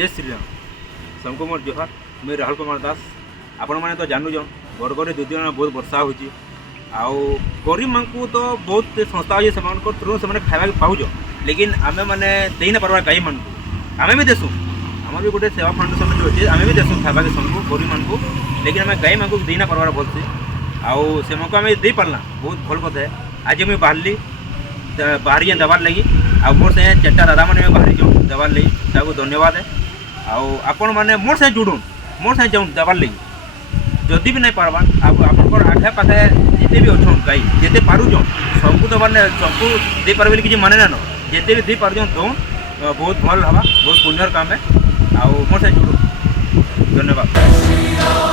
जय श्री राम सबको मोर जोहार मैं राहुल कुमार दास आपण मैंने तो जानून बरगढ़ 2 दिन बहुत वर्षा हो गरीब मान तो बहुत संस्था अच्छे से थ्रू से खावा पाऊँ लेकिन आमे मैंने दे ना पार्बार गाई मान आमे भी देसुँ आम भी गोटे सेवा फाउंडेसन अच्छे आमे भी देसुँ खावा के सबको गरीब मान लेकिन आम गाई मान दे ना पार्बार भलसे आउ से आम दे पार्ला बहुत भल कथा है। आज मुझे बाहरी देवार लगी आ मोर से 4टा दादा मैंने बाहरी जाऊँ देवार लगी धन्यवाद है। आपण मैंने मोर से जुड़ुन मोर से जाऊँ देवार लगी जदि भी नहीं पार्बा आप आखे पाखे जिते भी अच्छे गाई जिते पारुचन सबको देवार सबको दे पार कि माने ना जिते भी दे पार्जन दौन बहुत भल हवा बहुत पुण्यर काम है। मोर से जुड़ुन धन्यवाद।